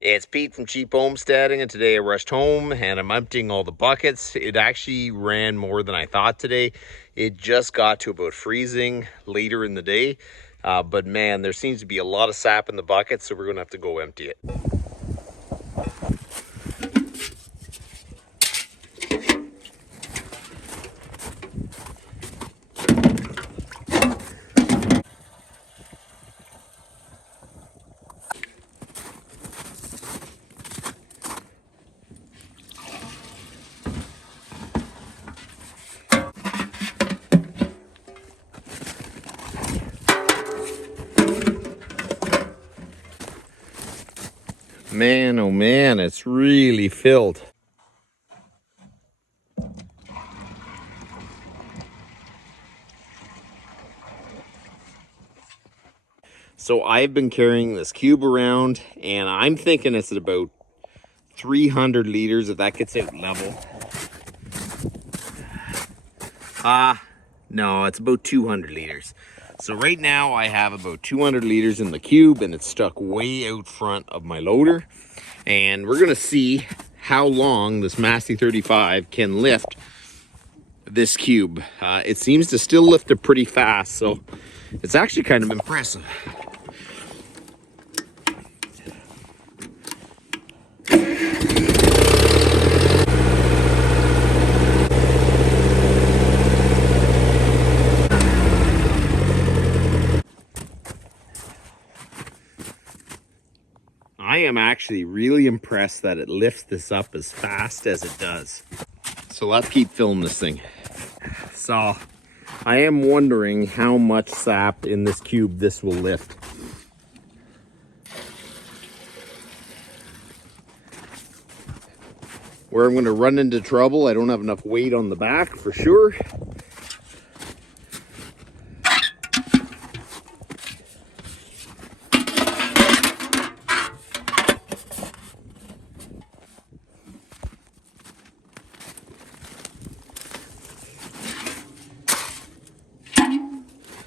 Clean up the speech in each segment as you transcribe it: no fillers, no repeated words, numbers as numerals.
It's Pete from Cheap Homesteading, and today I rushed home and I'm emptying all the buckets. It actually ran more than I thought today. It just got to about freezing later in the day, but man, there seems to be a lot of sap in the bucket, so we're gonna have to go empty it. Man, oh man, it's really filled. So I've been carrying this cube around, and I'm thinking it's at about 300 liters if that gets out level. No, it's about 200 liters. So right now I have about 200 liters in the cube, and it's stuck way out front of my loader. And we're gonna see how long this Massey 35 can lift this cube. It seems to still lift it pretty fast, so it's actually kind of impressive. I am actually really impressed that it lifts this up as fast as it does. So let's keep filling this thing. So I am wondering how much sap in this cube this will lift. Where I'm going to run into trouble, I don't have enough weight on the back for sure.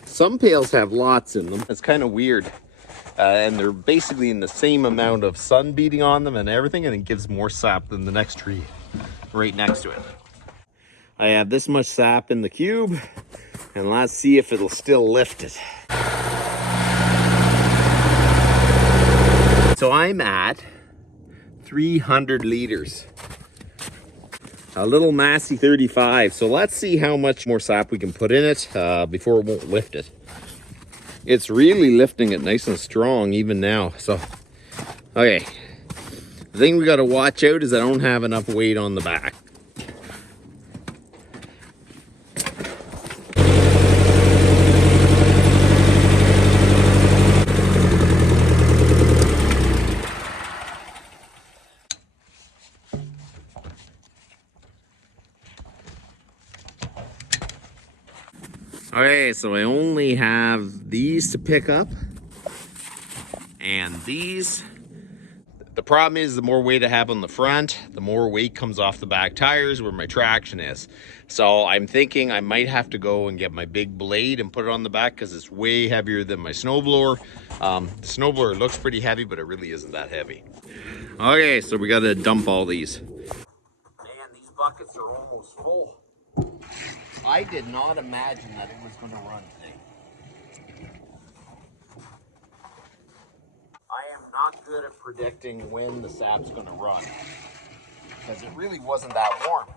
Some pails have lots in them. It's kind of weird. And they're basically in the same amount of sun beating on them and everything, and it gives more sap than the next tree right next to it. I have this much sap in the cube, and let's see if it'll still lift it. So I'm at 300 liters. A little Massey 35. So let's see how much more sap we can put in it before it won't lift it. It's really lifting it nice and strong even now. So, okay. The thing we got to watch out is I don't have enough weight on the back. Okay, so I only have these to pick up and these. The problem is the more weight I have on the front, the more weight comes off the back tires where my traction is. So I'm thinking I might have to go and get my big blade and put it on the back because it's way heavier than my snowblower. The snowblower looks pretty heavy, but it really isn't that heavy. Okay, so we got to dump all these. Man, these buckets are almost full. I did not imagine that it was going to run today. I am not good at predicting when the sap's going to run because it really wasn't that warm.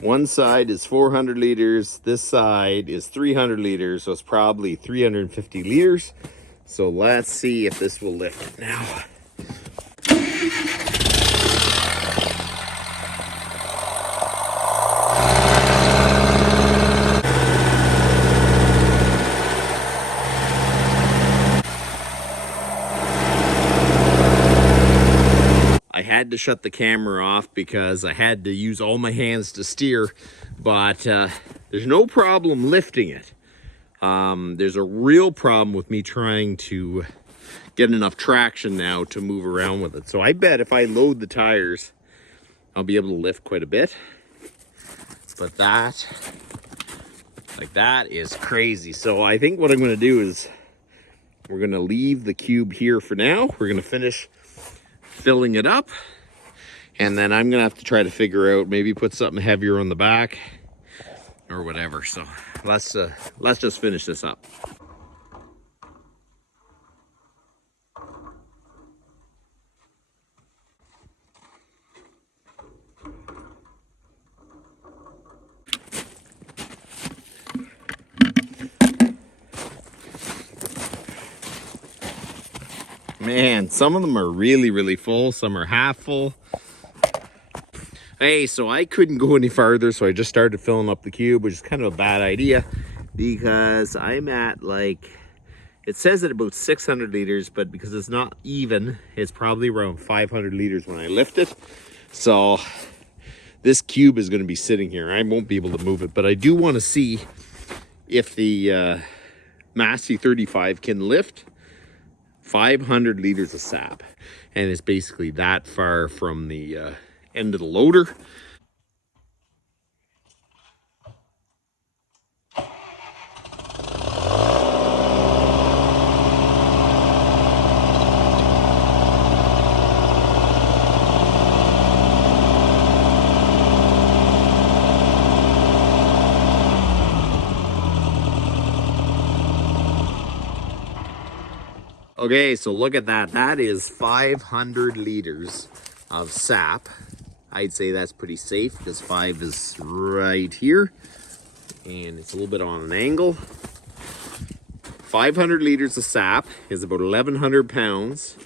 One side is 400 liters, this side is 300 liters, so it's probably 350 liters. So let's see if this will lift it now. I had to shut the camera off because I had to use all my hands to steer, but there's no problem lifting it. There's a real problem with me trying to get enough traction now to move around with it. So I bet if I load the tires, I'll be able to lift quite a bit. But that Like, that is crazy. So I think what I'm going to do is we're going to leave the cube here for now. We're going to finish filling it up, and then I'm going to have to try to figure out, maybe put something heavier on the back or whatever. So let's just finish this up. Man, some of them are really, really full. Some are half full. Hey, so I couldn't go any farther, so I just started filling up the cube, which is kind of a bad idea because I'm at, like, it says at about 600 liters, but because it's not even, it's probably around 500 liters when I lift it. So this cube is going to be sitting here. I won't be able to move it, but I do want to see if the Massey 35 can lift 500 liters of sap, and it's basically that far from the end of the loader. Okay, so look at that. That is 500 liters of sap. I'd say that's pretty safe because 5 is right here and it's a little bit on an angle. 500 liters of sap is about 1,100 pounds,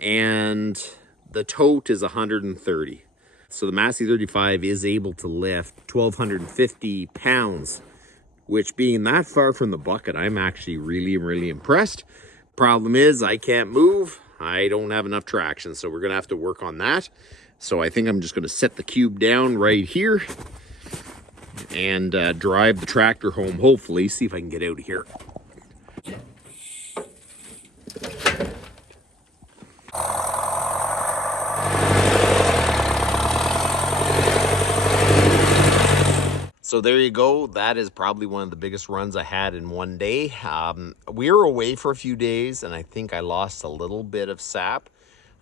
and the tote is 130. So the Massey 35 is able to lift 1,250 pounds, which, being that far from the bucket, I'm actually really impressed. Problem is, I can't move. I don't have enough traction, so we're gonna have to work on that. So I think I'm just gonna set the cube down right here and drive the tractor home, hopefully, see if I can get out of here. So there you go. That is probably one of the biggest runs I had in one day. We were away for a few days, and I think I lost a little bit of sap,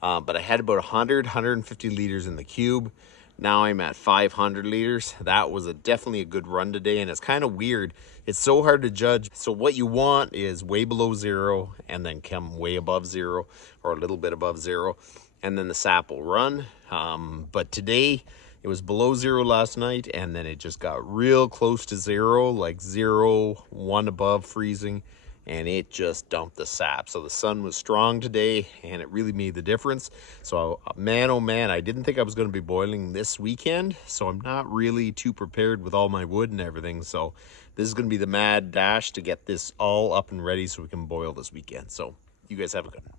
but I had about 150 liters in the cube. Now I'm at 500 liters. That was definitely a good run today, and it's kind of weird. It's so hard to judge. So what you want is way below zero and then come way above zero or a little bit above zero, and then the sap will run. But today, it was below zero last night, and then it just got real close to zero, like 0, 1 above freezing, and it just dumped the sap. So the sun was strong today, and it really made the difference. So man, oh man, I didn't think I was going to be boiling this weekend, so I'm not really too prepared with all my wood and everything. So this is going to be the mad dash to get this all up and ready so we can boil this weekend. So you guys have a good one.